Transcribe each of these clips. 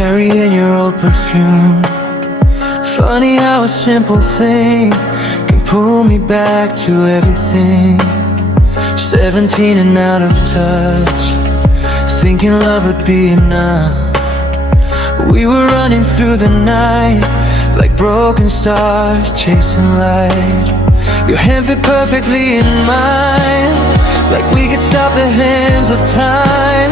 carrying your old perfume. Funny how a simple thing can pull me back to everything. 17 and out of touch, thinking love would be enough. We were running through the night like broken stars chasing light. Your hand fit perfectly in mine, like we could stop the hands of time.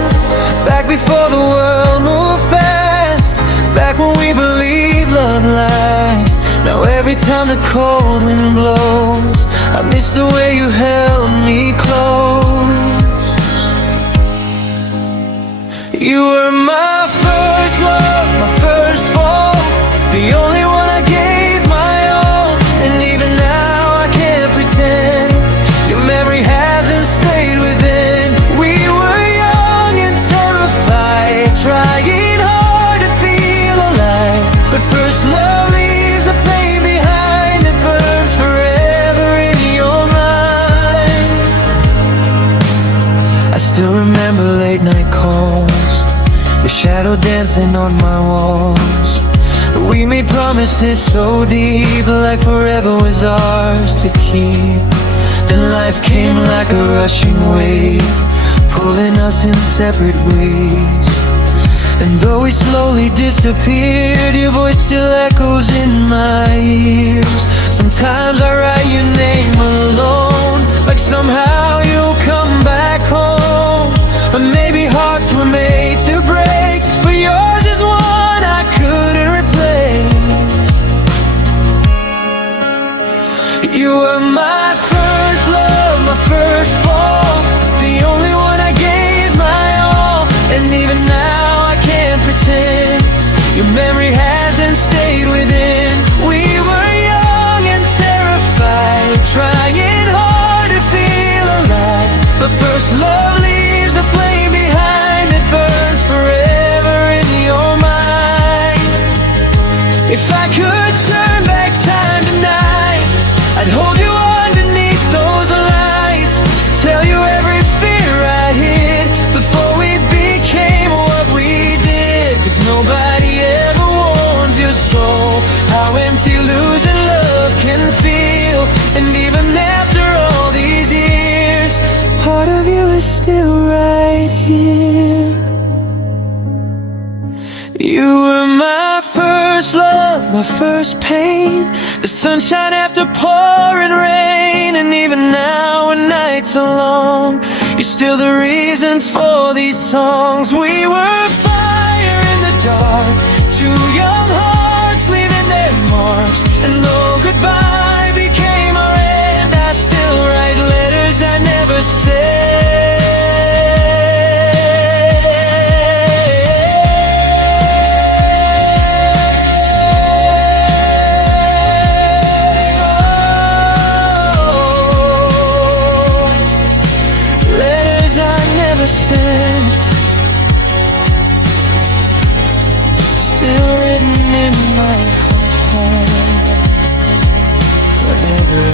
Back before the world moved fast, back when we believed love lasts. Now every time the cold wind blows, I miss the way you held me close. You were my first love, my first fall, the only one I gave my all. And even now I can't pretend your memory hasn't stayed within. We were young and terrified, trying hard to feel alive. But first love leaves a flame behind that burns forever in your mind. I still remember late night calls, the shadow dancing on my walls. We made promises so deep, like forever was ours to keep. Then life came like a rushing wave, pulling us in separate ways. And though we slowly disappeared, your voice still echoes in my ears. Sometimes I write your name alone, like somehow you'll come back home. Or maybe hearts were made to break, but yours is one I couldn't replace. You were my first love, my first fall, the only one I gave my all. And even now I can't pretend your memory hasn't stayed within. We were young and terrified, trying hard to feel alive. But first love leaves a flame behind that burns forever in your mind. If I could turn back time tonight, I'd hold you underneath those lights, tell you every fear I hid before we became what we did. 'Cause nobody ever warns your soul how empty losing love can feel. And even after all these years, part of you is still right here. You were my first love, my first pain, the sunshine after pouring rain. And even now when nights are long, you're still the reason for these songs. We were fire in the dark, two young hearts leaving their marks. And though goodbye became our end, I still write letters I never said. Sent, still written in my heart forever.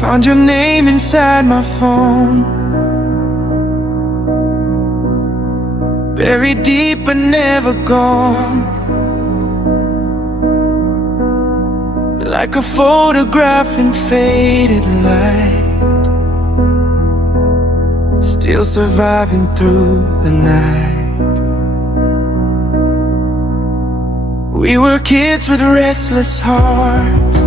Found your name inside my phone, buried deep but never gone, like a photograph in faded light, still surviving through the night. We were kids with restless hearts,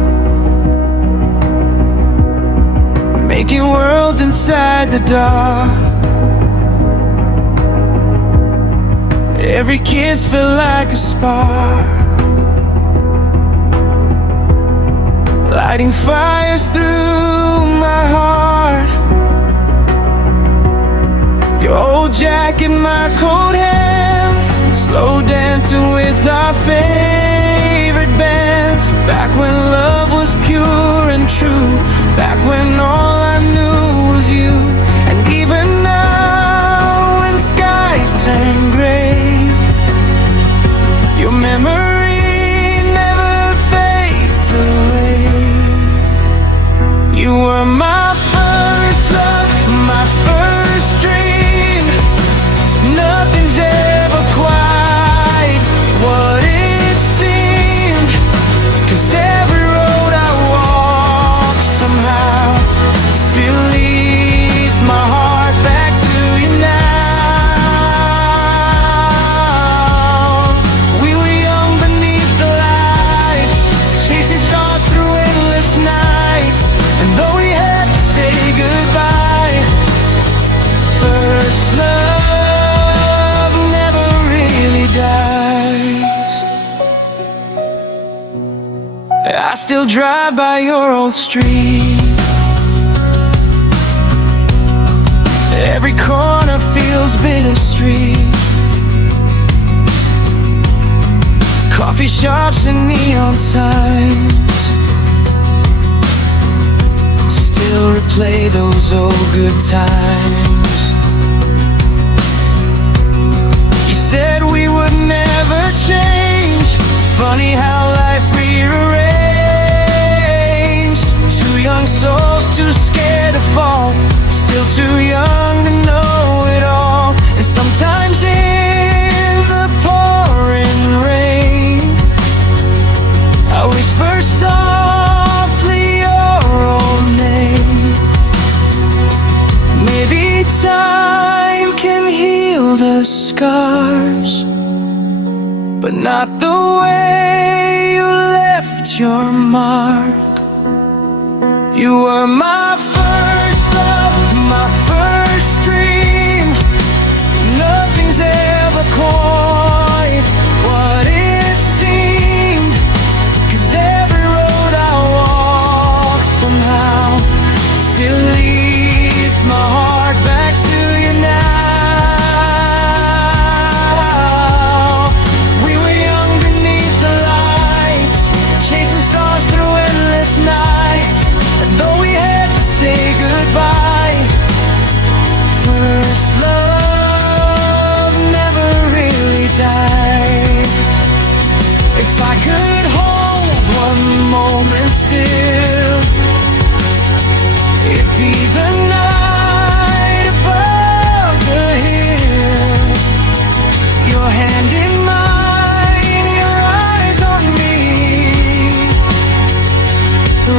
making worlds inside the dark. Every kiss felt like a spark, lighting fires through my heart. You're back in my cold hands, slow dancing with our favorite bands. Back when love was pure and true, back when all I knew was you. And even now when skies turn gray, your memory never fades away. You were my first love, my first dream. Nothing's ever quite what it seemed, 'cause every road I walk somehow still leads my heart back to you now. We were young beneath the lights, chasing stars through endless nights. And though we had to say goodbye, first love never really dies. I still drive by your old street, every corner feels bittersweet. Coffee shops and neon signs still replay those old good times. You said we would never change, funny how life rearranged. Two young souls too scared to fall, still too young to know it all. And sometimes in the pouring rain, I whisper softly your own name. Maybe time can heal the scars, but not the way you left your mark. You were my first love, my first dream. Nothing's ever quite what it seemed, 'cause every road I walk somehow still leads my heart back to you now. We were young beneath the lights, chasing stars through endless nights. And though we had to say goodbye, first love never really died. If I could hold one moment still, it'd be the night above the hill. Your hand in mine, your eyes on me,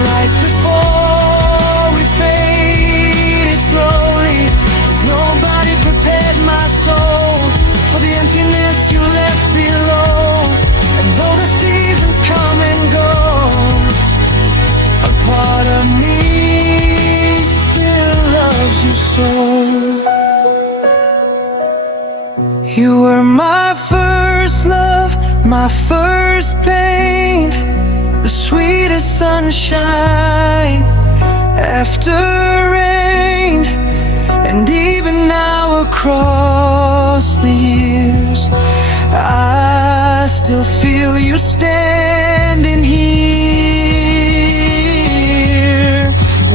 right before we faded slowly. 'Cause nobody prepared my soul for the emptiness you left below. And though the seasons come and go, a part of me still loves you so. You were my first love, my first pain, the sweetest sunshine after rain. And even now across the years, I still feel you standing here.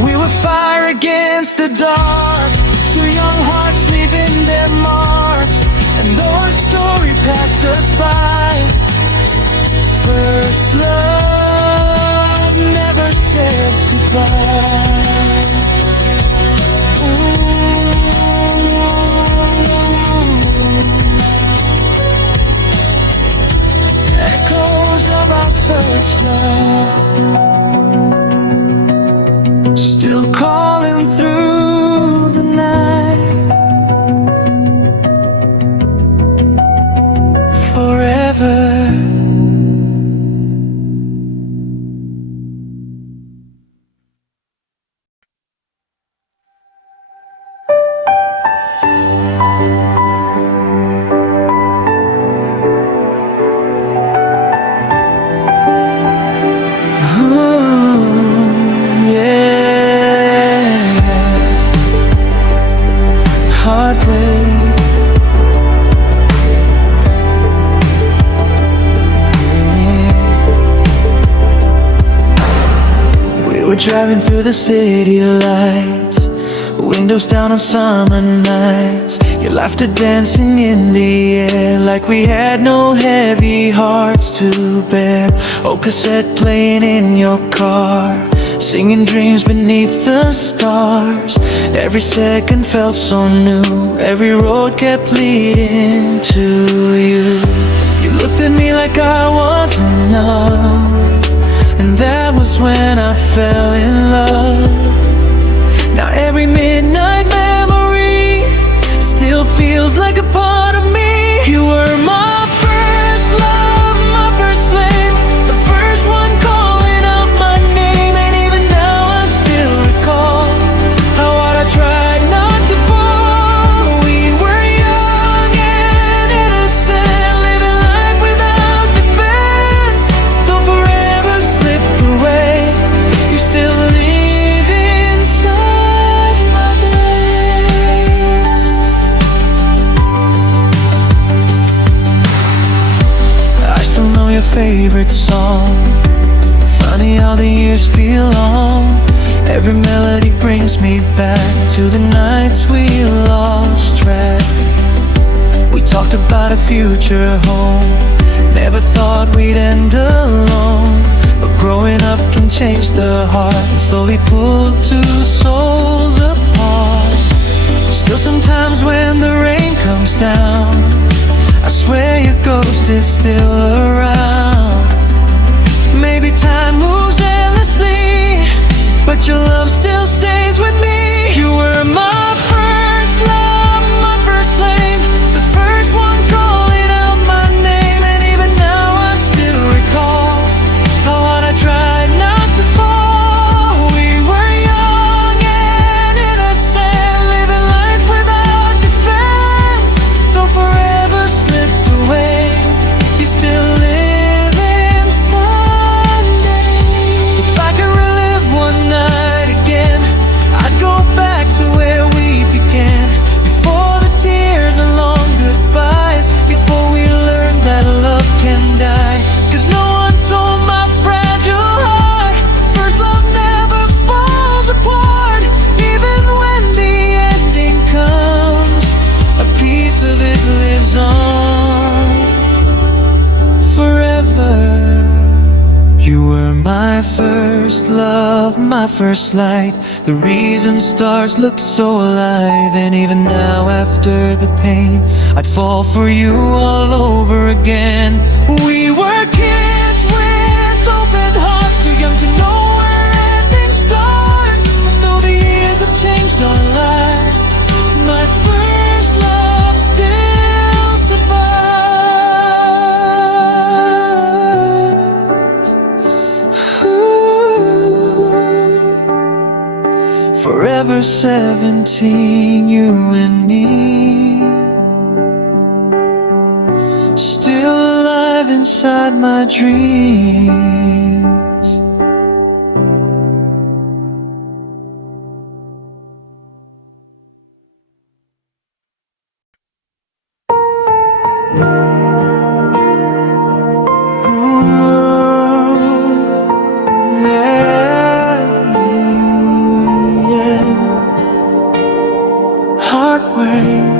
We were fire against the dark, two young hearts leaving their marks. And though our story passed us by, first love never says goodbye. Echoes of our first love, still calling through were driving through the city lights, windows down on summer nights. Your laughter dancing in the air, like we had no heavy hearts to bear. Old cassette playing in your car, singing dreams beneath the stars. Every second felt so new, every road kept leading to you. You looked at me like I was enough, and that was when I fell in love. Now every midnight memory still feels like a part of me. You were my first love, my first flame, the first one calling out my name. And even now I still recall how hard I tried not to fall. We were young and innocent, living life without defense. Though forever slipped away, you still live inside my days. I still know your favorite song. Funny how the years feel long. Every melody brings me back to the nights we lost track. We talked about a future home, never thought we'd end alone. But growing up can change the heart and slowly pull two souls apart. Still sometimes when the rain comes down, I swear your ghost is still around. Maybe time moves endlessly, but your love still stays with me. You were my first love, my first flame, the first one calling out my name. And even now I still recall how hard I tried not to fall. We were young and innocent, living life without defense. Though forever slipped away, you still live inside me. If I could relive one night again, I'd go back to where we began. Before the tears and long goodbyes, before we learned that love can die. 'Cause no one told my fragile heart first love never falls apart. Even when the ending comes, a piece of it lives on forever. You were my first love, my first light, the reason stars look so alive. And even now after the pain, I'd fall for you all over again. We were kids with open hearts, too young to know where endings start. But though the years have changed our lives, my first love still survives. Forever 17, you and me, still alive inside my dreams. Heartwave.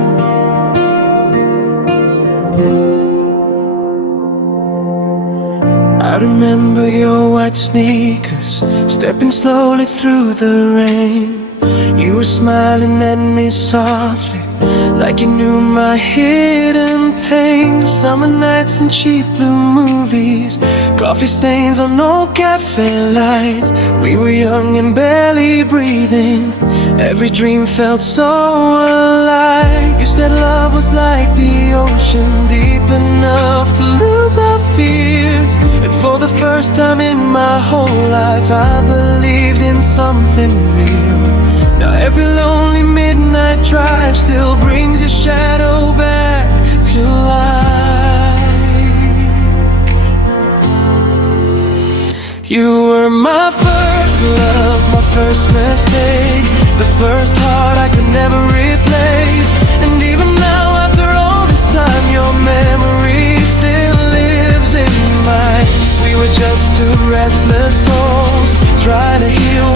I remember your white sneakers, stepping slowly through the rain. You were smiling at me softly, like you knew my hidden pain. Summer nights and cheap blue movies, coffee stains on old cafe lights. We were young and barely breathing, every dream felt so alive. You said love was like the ocean, deep enough to lose our fears. And for the first time in my whole life, I believed in something real. Now every lonely midnight drive still brings your shadow back to life. You were my first love, my first mistake, the first heart I could never replace. And even now after all this time, your memory still lives in mine. We were just two restless souls, trying to heal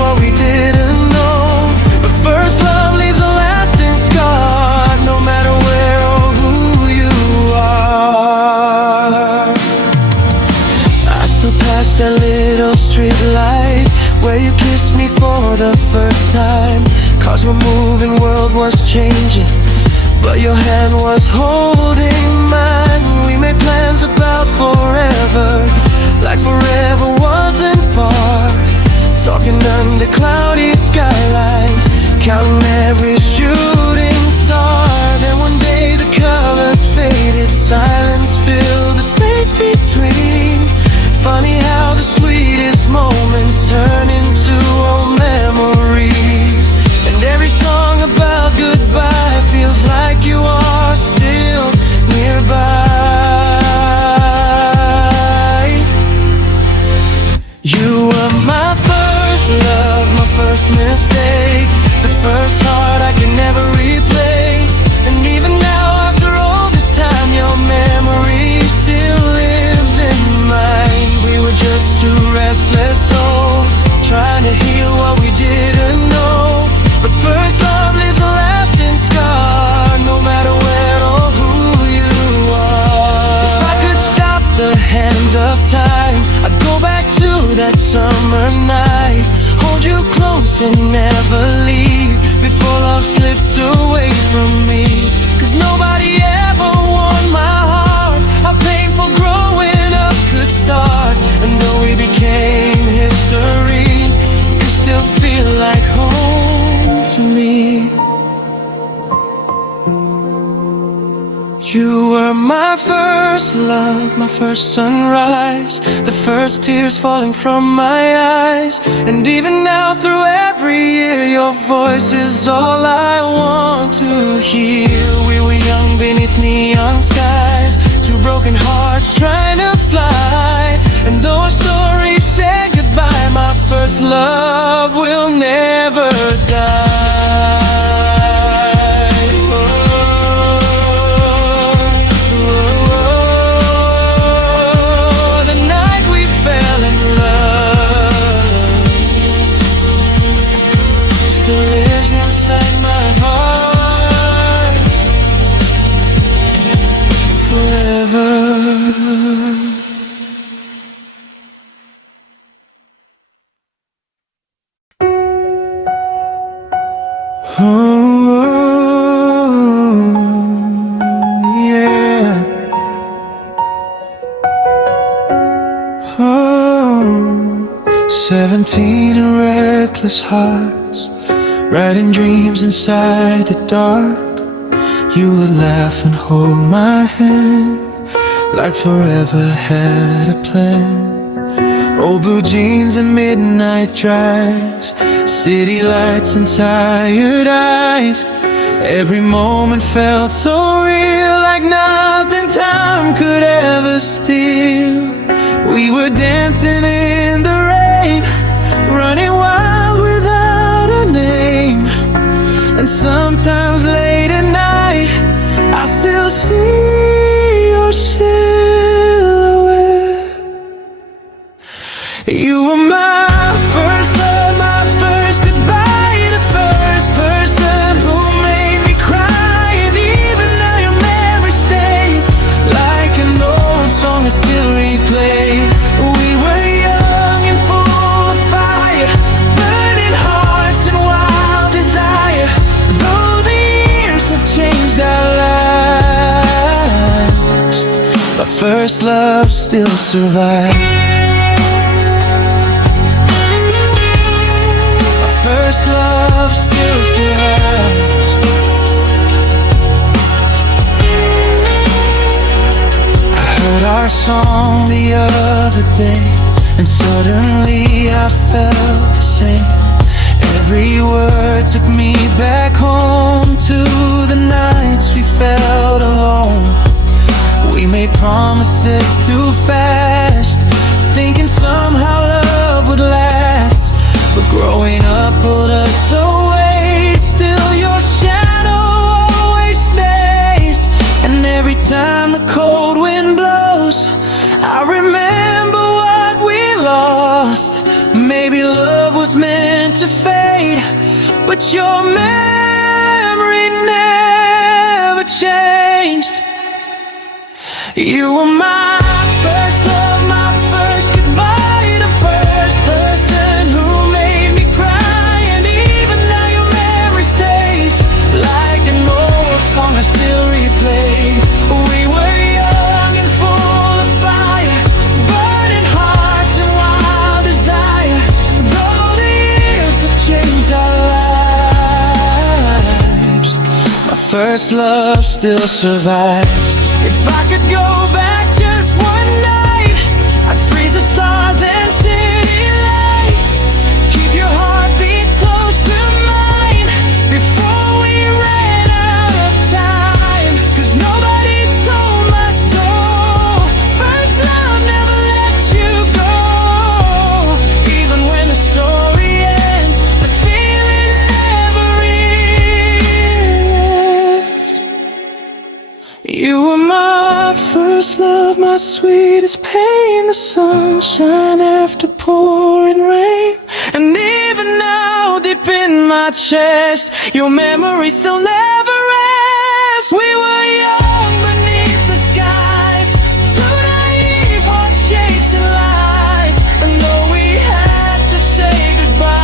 holding mine. We made plans about forever, like forever wasn't far. Talking under cloudy skylines, counting every shooting star. Then one day the colors faded, silence filled the space between. Funny how the sweetest moments turn into old memories. And every song about goodbye feels like you are still nearby. You were my first love, my first mistake, the first heart I can never replace. And even now after all this time, your memory still lives in mine. We were just two restless souls, trying to heal what we didn't know. But first love leaves a lasting scar, no matter when or who you are. If I could stop the hands of time, I'd go back to that summer night, hold you close and never leave, before love slipped away from me. Cause nobody ever won my heart, how painful growing up could start. And though we became history, you still feel like home to me. You were my first love, my first sunrise, the first tears falling from my eyes. And even now through every year, your voice is all I want to hear. We were young beneath neon skies, two broken hearts trying to fly. And though our story said goodbye, my first love will never die. Yeah. 17 and reckless hearts, riding dreams inside the dark. You would laugh and hold my hand, like forever had a plan. Old blue jeans and midnight drives, city lights and tired eyes. Every moment felt so real, like nothing time could ever steal. We were dancing in the rain, running wild without a name. And sometimes late at night, I still see your silhouette. You were my first love, my first goodbye, the first person who made me cry. And even now your memory stays like an old song I still replay. We were young and full of fire, burning hearts and wild desire. Though the years have changed our lives, my first love still survives. First love still survives. I heard our song the other day, and suddenly I felt the same. Every word took me back home to the nights we felt alone. We made promises too fast, thinking somehow love would last. But growing up pulled us away, still your shadow always stays. And every time the cold wind blows, I remember what we lost. Maybe love was meant to fade, but your memory never changed. You were my first love, my first goodbye, the first person who made me cry. And even now your memory stays like an old song I still replay. first love still survives. If I could go back just one night, I'd freeze the stars and city lights. Keep your heartbeat close to mine before we ran out of time. 'Cause nobody told my soul first love never lets you go. Even when the story ends, the feeling never ends. You were my first love, my sweetest pain, the sunshine after pouring rain. And even now, deep in my chest, your memory still never rests. We were young beneath the skies, two naive hearts chasing life. And though we had to say goodbye,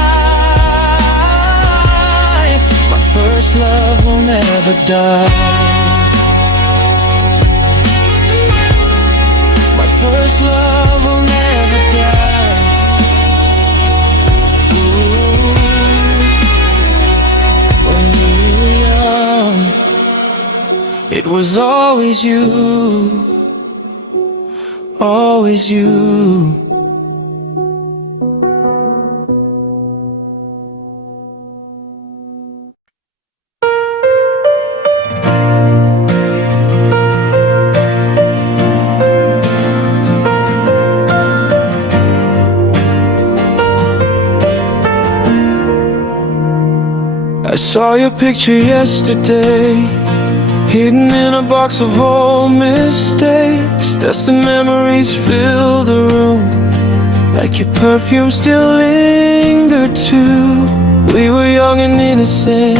my first love will never die. First love will never die. Ooh, when we were young, it was always you, always you. I saw your picture yesterday, hidden in a box of old mistakes. Dusty memories fill the room, like your perfume still lingered too. We were young and innocent,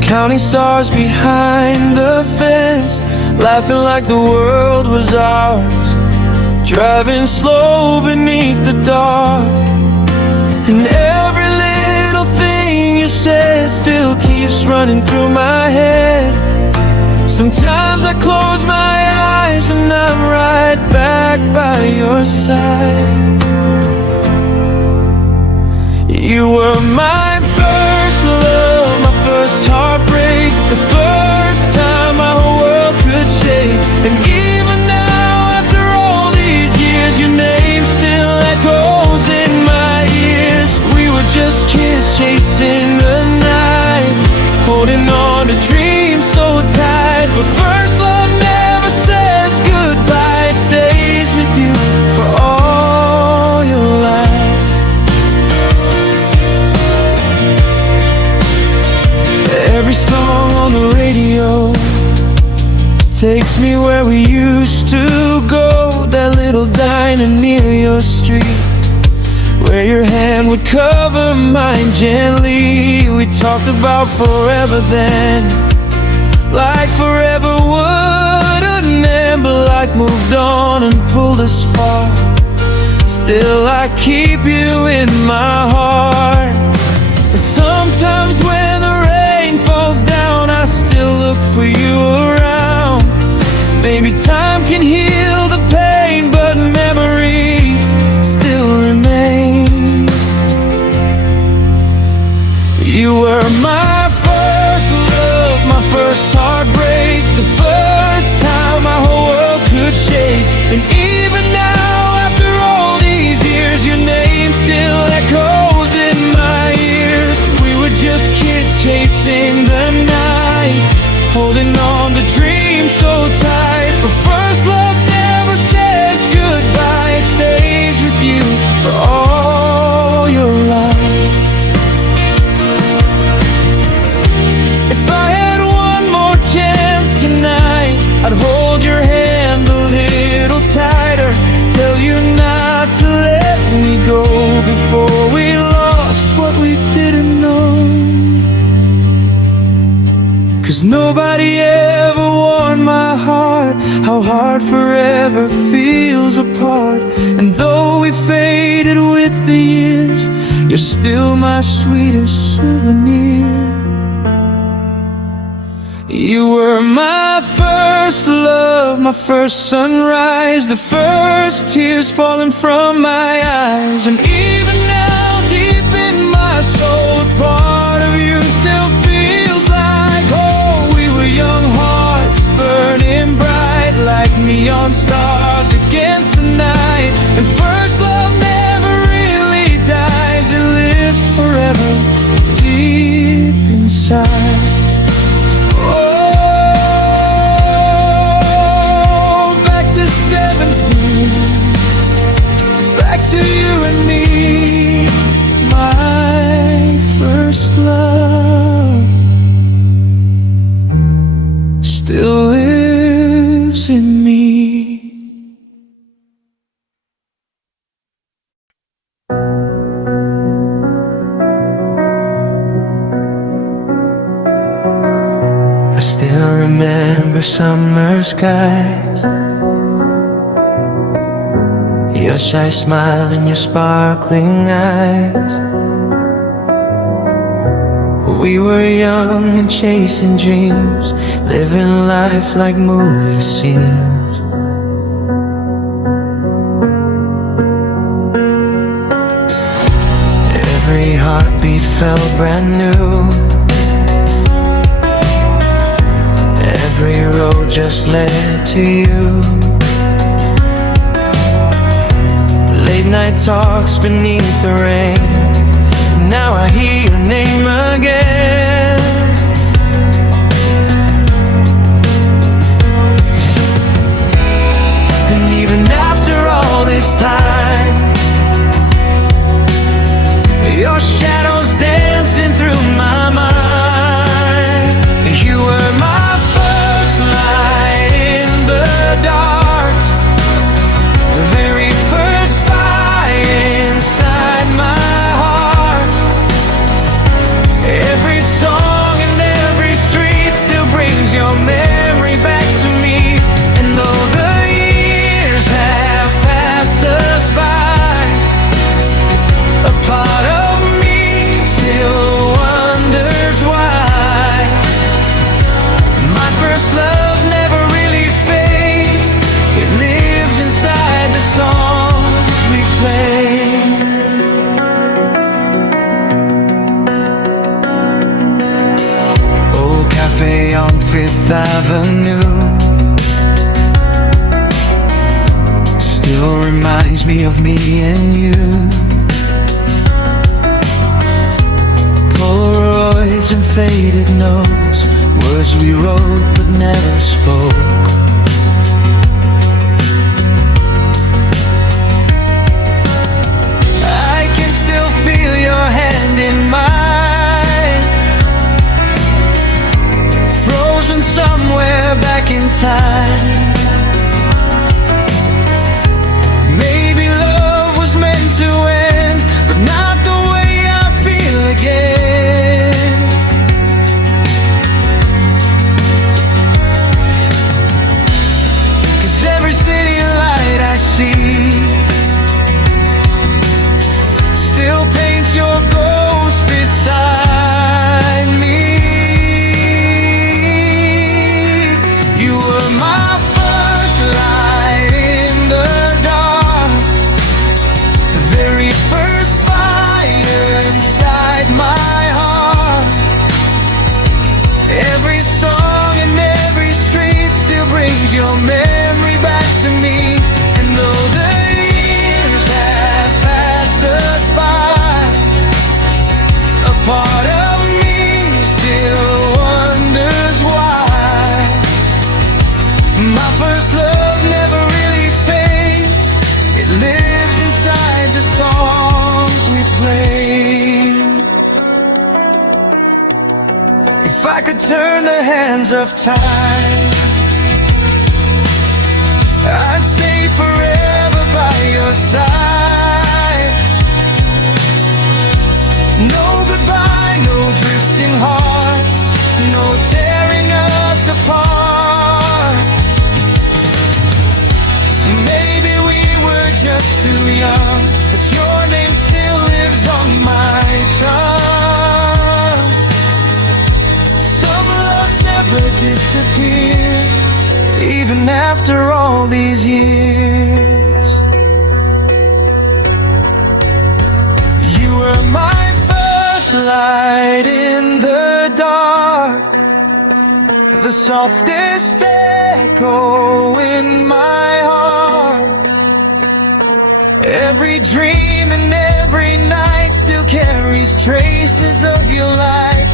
counting stars behind the fence, laughing like the world was ours, driving slow beneath the dark. And every little thing you said still keeps running through my head. Sometimes I close my eyes and I'm right back by your side. You were my first love, my first heartbreak, the first time my whole world could shake. And even now, after all these years, your name still echoes in my ears. We were just kids chasing the night, holding on to dreams so tight. But first love never says goodbye, it stays with you for all your life. Every song on the radio takes me where we used to go, that little diner near your street, where your hand would cover mine gently. We talked about forever then, like forever wouldn't end. But life moved on and pulled us far. Still I keep you in my heart. And sometimes when the rain falls down, I still look for you around. Maybe time can heal the pain, but memories still remain. You were my first love, my first heartbreak, the first time my whole world could shake. And even now, after all these years, your name still echoes in my ears. We were just kids chasing the night, holding on to dreams so tight. But first love never says goodbye, it stays with you for all your life. If I had one more chance tonight, I'd hold your hand a little tighter, tell you not to let me go before we lost what we didn't know. 'Cause nobody ever warned my heart how hard forever feels apart. And though we faded with the years, you're still my sweetest souvenir. You were my first love, my first sunrise, the first tears falling from my eyes. And even now, deep in my soul, a part of you still feels like home. still lives in me. I still remember summer skies, your shy smile and your sparkling eyes. We were young and chasing dreams, living life like movie scenes. Every heartbeat felt brand new, every road just led to you. Late night talks beneath the rain, now I hear your name again. And even after all this time, your shadow's dancing through my mind. You were my first light in the dark, the very first fire inside my heart. Every song and every street still brings your memory back to me. And though the years have passed us by, a part of me still wonders why. My first love never really fades, it lives inside the songs we play. Old cafe on Fifth Avenue still reminds me of me and you. Polaroids and faded notes, words we wrote but never spoke. I can still feel your hand in mine, frozen somewhere back in time. Maybe love was meant to end, but not the way I feel again. 'Cause every city light I see still paints your ghost beside me. You were my first light in the dark, the very first fire inside my heart. Every song and every street still brings your memory back to me. And though the years have passed us by, a part of me still wonders why. My first love never really fades, it lives inside the songs we play. If I could turn the hands of time, I'd stay forever by your side. No goodbye, no drifting hearts, no tearing us apart. Maybe we were just too young, but your name still lives on my tongue. Some loves never disappear, even after all these years. You were my first light in the dark, the softest echo in my heart. Every dream and every night still carries traces of your light.